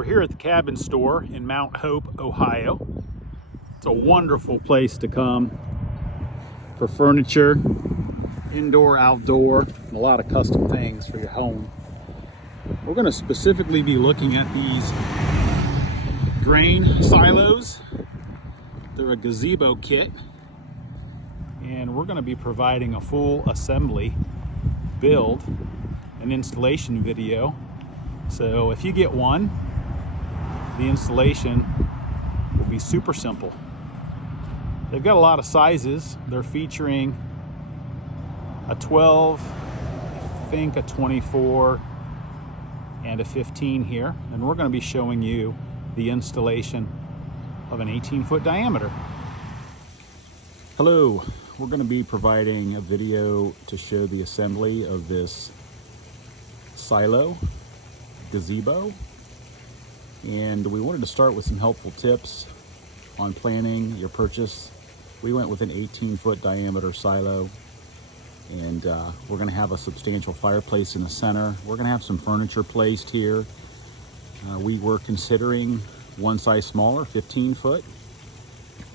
We're here at the Cabin Store in Mount Hope, Ohio. It's a wonderful place to come for furniture, indoor, outdoor, and a lot of custom things for your home. We're going to specifically be looking at these grain silos. They're a gazebo kit, and we're going to be providing a full assembly, build, and installation video. So if you get one, the installation will be super simple. They've got a lot of sizes. They're featuring a 12, I think a 24, and a 15 here. And we're going to be showing you the installation of an 18-foot diameter. Hello, we're going to be providing a video to show the assembly of this silo gazebo. And we wanted to start with some helpful tips on planning your purchase. We went with an 18-foot diameter silo, and we're going to have a substantial fireplace in the center. We're going to have some furniture placed here. We were considering one size smaller, 15 foot,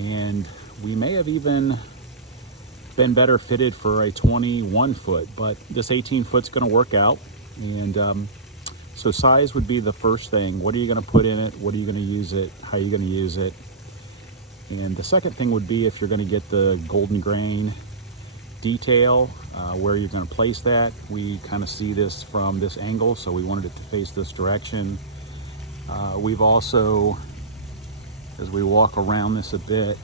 and we may have even been better fitted for a 21 foot, but this 18 foot's going to work out. And so size would be the first thing. What are you going to put in it? What are you going to use it? How are you going to use it? And the second thing would be if you're going to get the golden grain detail, where you're going to place that. We kind of see this from this angle, so we wanted it to face this direction. We've also, as we walk around this a bit,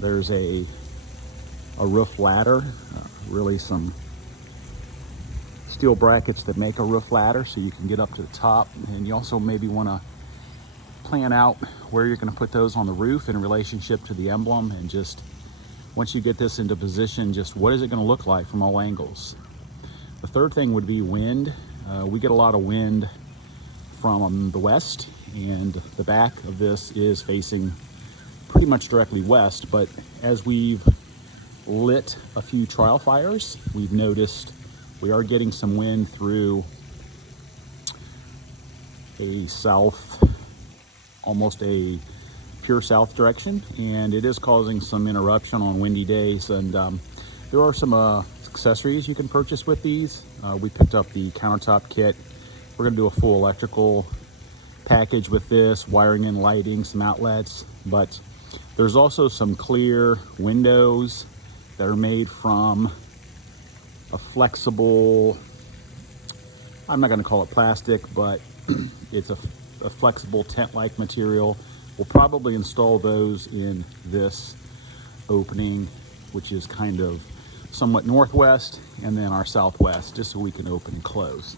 there's a roof ladder, really some steel brackets that make a roof ladder so you can get up to the top. And you also maybe want to plan out where you're going to put those on the roof in relationship to the emblem, and just once you get this into position, just what is it going to look like from all angles. The third thing would be wind. We get a lot of wind from the west, and the back of this is facing pretty much directly west, but as we've lit a few trial fires, we've noticed we are getting some wind through a south, almost a pure south direction, and it is causing some interruption on windy days. And there are some accessories you can purchase with these. We picked up the countertop kit. We're going to do a full electrical package with this, wiring and lighting, some outlets, but there's also some clear windows that are made from a flexible, I'm not going to call it plastic, but it's a flexible tent-like material. We'll probably install those in this opening, which is kind of somewhat northwest, and then our southwest, just so we can open and close.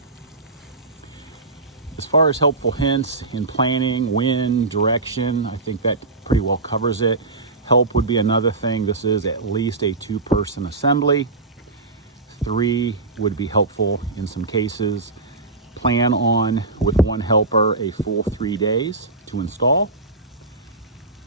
As far as helpful hints in planning, wind, direction, I think that pretty well covers it. Help would be another thing. This is at least a 2-person assembly. 3 would be helpful in some cases. Plan on, with one helper, a full 3 days to install.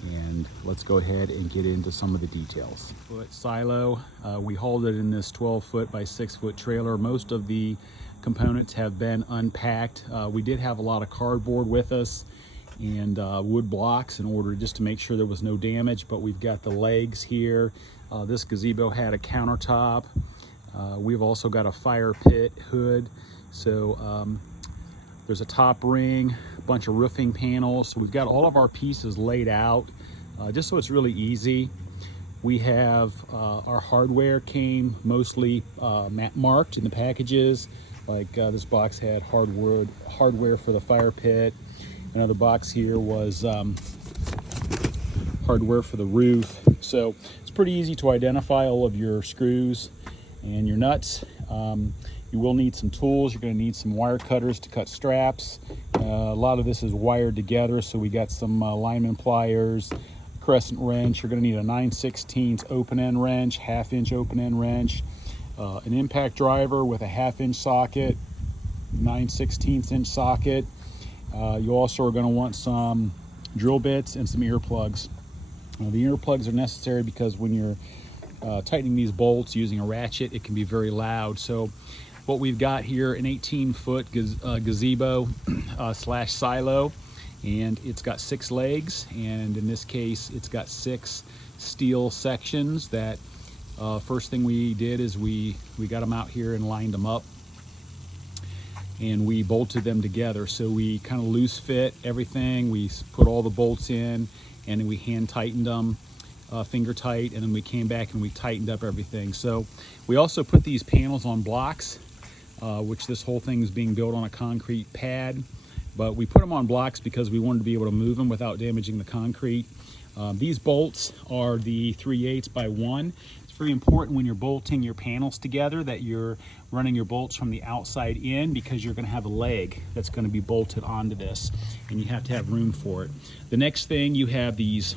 And let's go ahead and get into some of the details. Foot silo, we hauled it in this 12-foot by 6-foot trailer. Most of the components have been unpacked. We did have a lot of cardboard with us and wood blocks in order just to make sure there was no damage, but we've got the legs here. This gazebo had a countertop. We've also got a fire pit hood. So there's a top ring, a bunch of roofing panels. So we've got all of our pieces laid out just so it's really easy. We have our hardware came mostly marked in the packages. Like this box had hardware for the fire pit. Another box here was hardware for the roof. So it's pretty easy to identify all of your screws and your nuts. You will need some tools. You're going to need some wire cutters to cut straps. A lot of this is wired together, so we got some lineman pliers, crescent wrench. You're going to need a 9/16 open end wrench, 1/2-inch open end wrench, an impact driver with a 1/2-inch socket, 9/16 inch socket. You also are going to want some drill bits and some earplugs. The earplugs are necessary because when you're tightening these bolts using a ratchet, it can be very loud. So what we've got here, an 18-foot gazebo. slash silo, and it's got 6 legs, and in this case it's got 6 steel sections that first thing we did is we got them out here and lined them up, and we bolted them together. So we kind of loose fit everything. We put all the bolts in, and then we hand tightened them finger tight, and then we came back and we tightened up everything. So we also put these panels on blocks, which this whole thing is being built on a concrete pad, but we put them on blocks because we wanted to be able to move them without damaging the concrete. These bolts are the 3/8 by 1. It's very important when you're bolting your panels together that you're running your bolts from the outside in, because you're going to have a leg that's going to be bolted onto this, and you have to have room for it. The next thing, you have these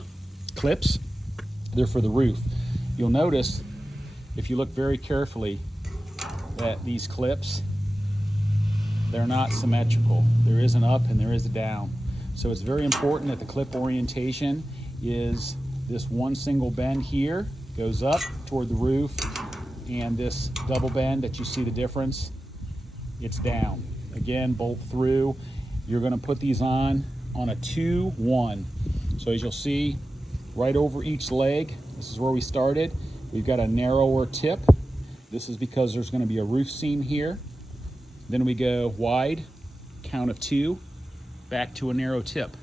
clips. They're for the roof. You'll notice, if you look very carefully, that these clips, they're not symmetrical. There is an up and there is a down. So it's very important that the clip orientation is this one single bend here goes up toward the roof, and this double bend that you see the difference, it's down. Again, bolt through. You're going to put these on a 2-1. So as you'll see, right over each leg, this is where we started. We've got a narrower tip. This is because there's going to be a roof seam here. Then we go wide, count of 2, back to a narrow tip.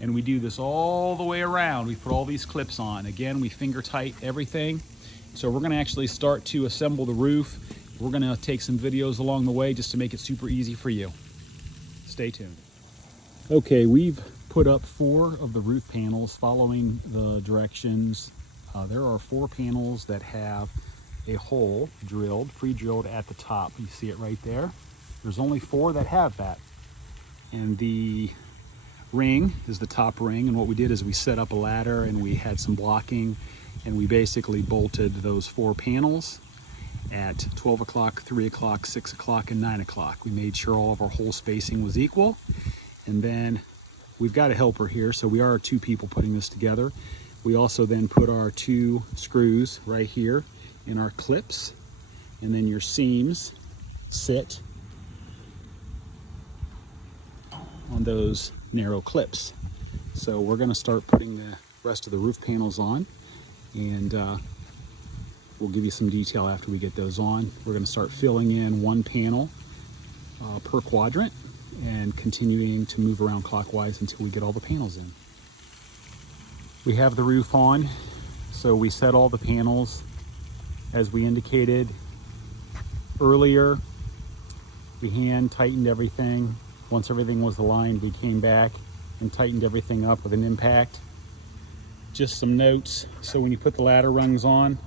And we do this all the way around. We put all these clips on. Again, we finger tight everything. So we're going to actually start to assemble the roof. We're going to take some videos along the way just to make it super easy for you. Stay tuned. Okay, we've put up 4 of the roof panels following the directions. There are 4 panels that have a hole drilled, pre-drilled at the top. You see it right there. There's only 4 that have that. And the ring is the top ring, and what we did is we set up a ladder and we had some blocking, and we basically bolted those 4 panels at 12 o'clock, 3 o'clock, 6 o'clock, and 9 o'clock. We made sure all of our hole spacing was equal, and then we've got a helper here, so we are 2 people putting this together. We also then put our 2 screws right here in our clips, and then your seams sit on those narrow clips. So we're going to start putting the rest of the roof panels on, and we'll give you some detail after we get those on. We're going to start filling in 1 panel per quadrant and continuing to move around clockwise until we get all the panels in. We have the roof on, so we set all the panels as we indicated earlier. We hand tightened everything. Once everything was aligned, we came back and tightened everything up with an impact. Just some notes. So when you put the ladder rungs on,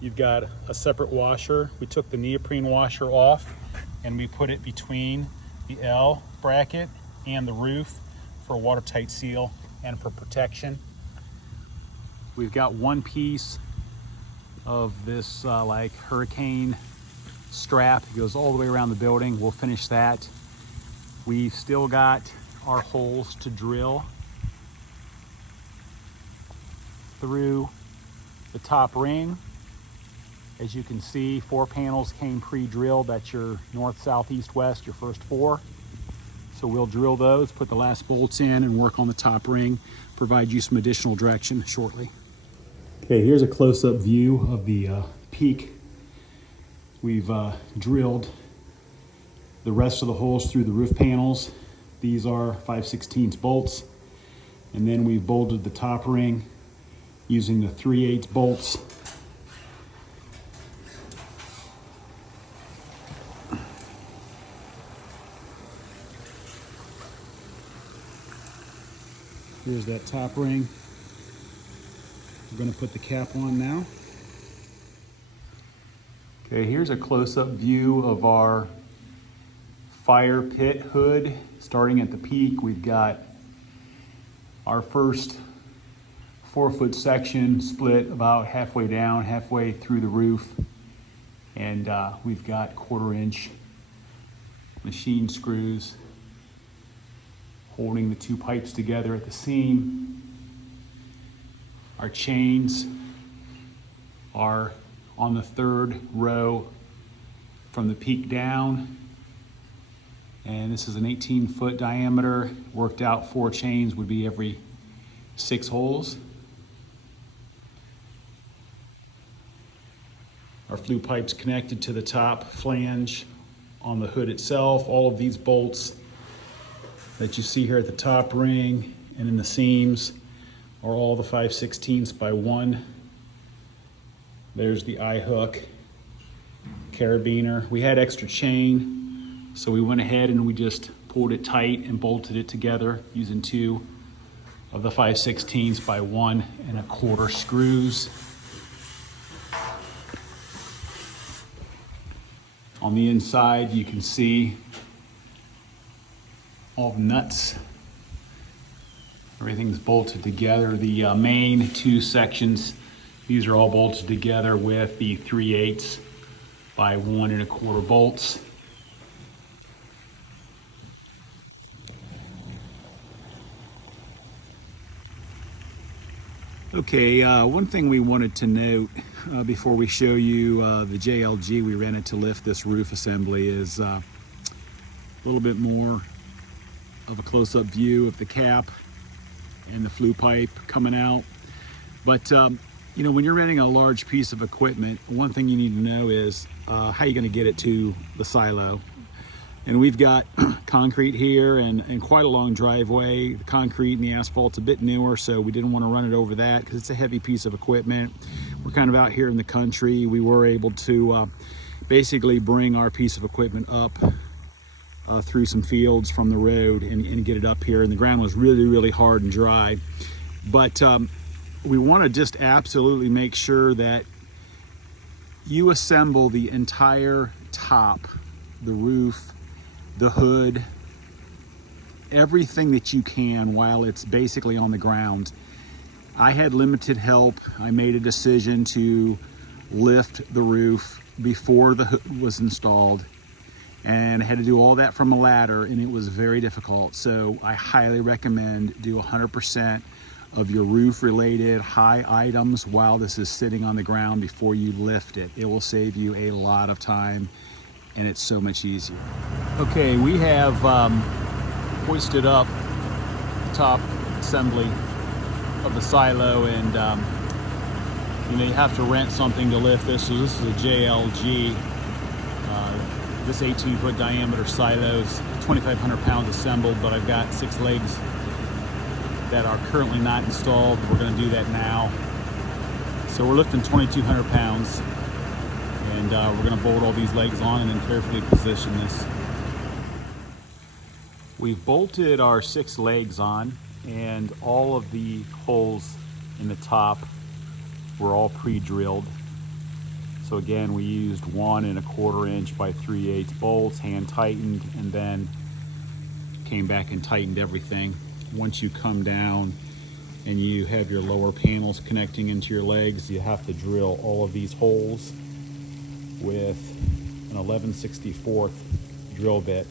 you've got a separate washer. We took the neoprene washer off and we put it between the L bracket and the roof for a watertight seal and for protection. We've got 1 piece of this like hurricane strap. It goes all the way around the building. We'll finish that. We've still got our holes to drill through the top ring. As you can see, 4 panels came pre-drilled. That's your north, south, east, west, your first 4. So we'll drill those, put the last bolts in, and work on the top ring, provide you some additional direction shortly. Okay, here's a close-up view of the peak. We've drilled the rest of the holes through the roof panels. These are 5/16 bolts. And then we've bolted the top ring using the 3/8 bolts. Here's that top ring. We're going to put the cap on now. Okay, here's a close-up view of our fire pit hood. Starting at the peak, we've got our first 4-foot section split about halfway down, halfway through the roof. And we've got 1/4-inch machine screws holding the 2 pipes together at the seam. Our chains are on the 3rd row from the peak down. And this is an 18-foot diameter. Worked out 4 chains would be every 6 holes. Our flue pipe's connected to the top flange on the hood itself. All of these bolts that you see here at the top ring and in the seams are all the 5/16 by 1. There's the eye hook, carabiner. We had extra chain, so we went ahead and we just pulled it tight and bolted it together using 2 of the 5/16 by 1 1/4 screws. On the inside, you can see all the nuts. Everything's bolted together. The main 2 sections, these are all bolted together with the 3/8 by 1 1/4 bolts. Okay, one thing we wanted to note before we show you the JLG we rented to lift this roof assembly is a little bit more of a close-up view of the cap and the flue pipe coming out. But you know, when you're renting a large piece of equipment, one thing you need to know is how you're going to get it to the silo. And we've got concrete here and quite a long driveway. The concrete and the asphalt's a bit newer, so we didn't want to run it over that because it's a heavy piece of equipment. We're kind of out here in the country. We were able to basically bring our piece of equipment up through some fields from the road and get it up here. And the ground was really, really hard and dry. But we want to just absolutely make sure that you assemble the entire top, the roof, the hood, everything that you can while it's basically on the ground. I had limited help. I made a decision to lift the roof before the hood was installed, and I had to do all that from a ladder, and it was very difficult. So I highly recommend do 100% of your roof related high items while this is sitting on the ground before you lift it. It will save you a lot of time, and it's so much easier. Okay, we have hoisted up the top assembly of the silo, and you know, you have to rent something to lift this. So this is a JLG. This 18-foot diameter silo is 2,500 pounds assembled, but I've got 6 legs that are currently not installed. We're going to do that now. So we're lifting 2,200 pounds. And we're going to bolt all these legs on and then carefully position this. We've bolted our 6 legs on, and all of the holes in the top were all pre-drilled. So again, we used 1 1/4 inch by 3/8 bolts, hand tightened, and then came back and tightened everything. Once you come down and you have your lower panels connecting into your legs, you have to drill all of these holes with an 11/64 drill bit.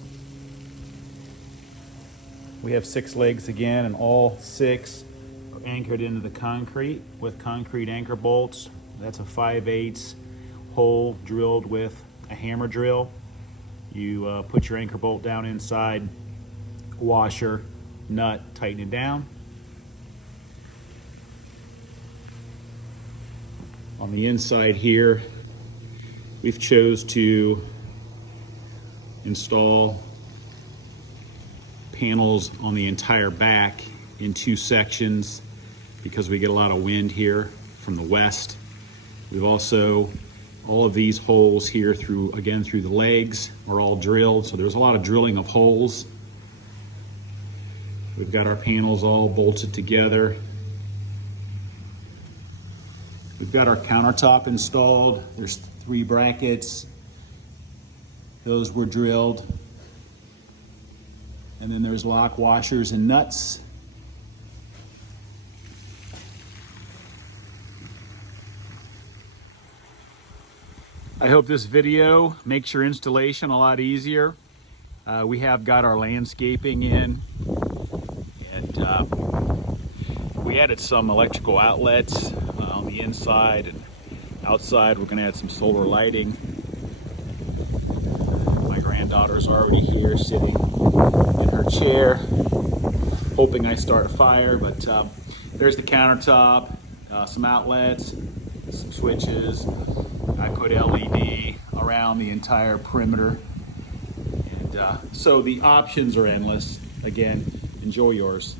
We have 6 legs again, and all 6 are anchored into the concrete with concrete anchor bolts. That's a 5/8 hole drilled with a hammer drill. You put your anchor bolt down inside, washer, nut, tighten it down. On the inside here, we've chose to install panels on the entire back in 2 sections because we get a lot of wind here from the west. We've also, all of these holes here through the legs are all drilled, so there's a lot of drilling of holes. We've got our panels all bolted together. We've got our countertop installed. There's 3 brackets. Those were drilled. And then there's lock washers and nuts. I hope this video makes your installation a lot easier. We have got our landscaping in, and we added some electrical outlets on the inside and outside. We're going to add some solar lighting. My granddaughter daughter's already here sitting in her chair, hoping I start a fire. But there's the countertop, some outlets, some switches. I put LED around the entire perimeter. And so the options are endless. Again, enjoy yours.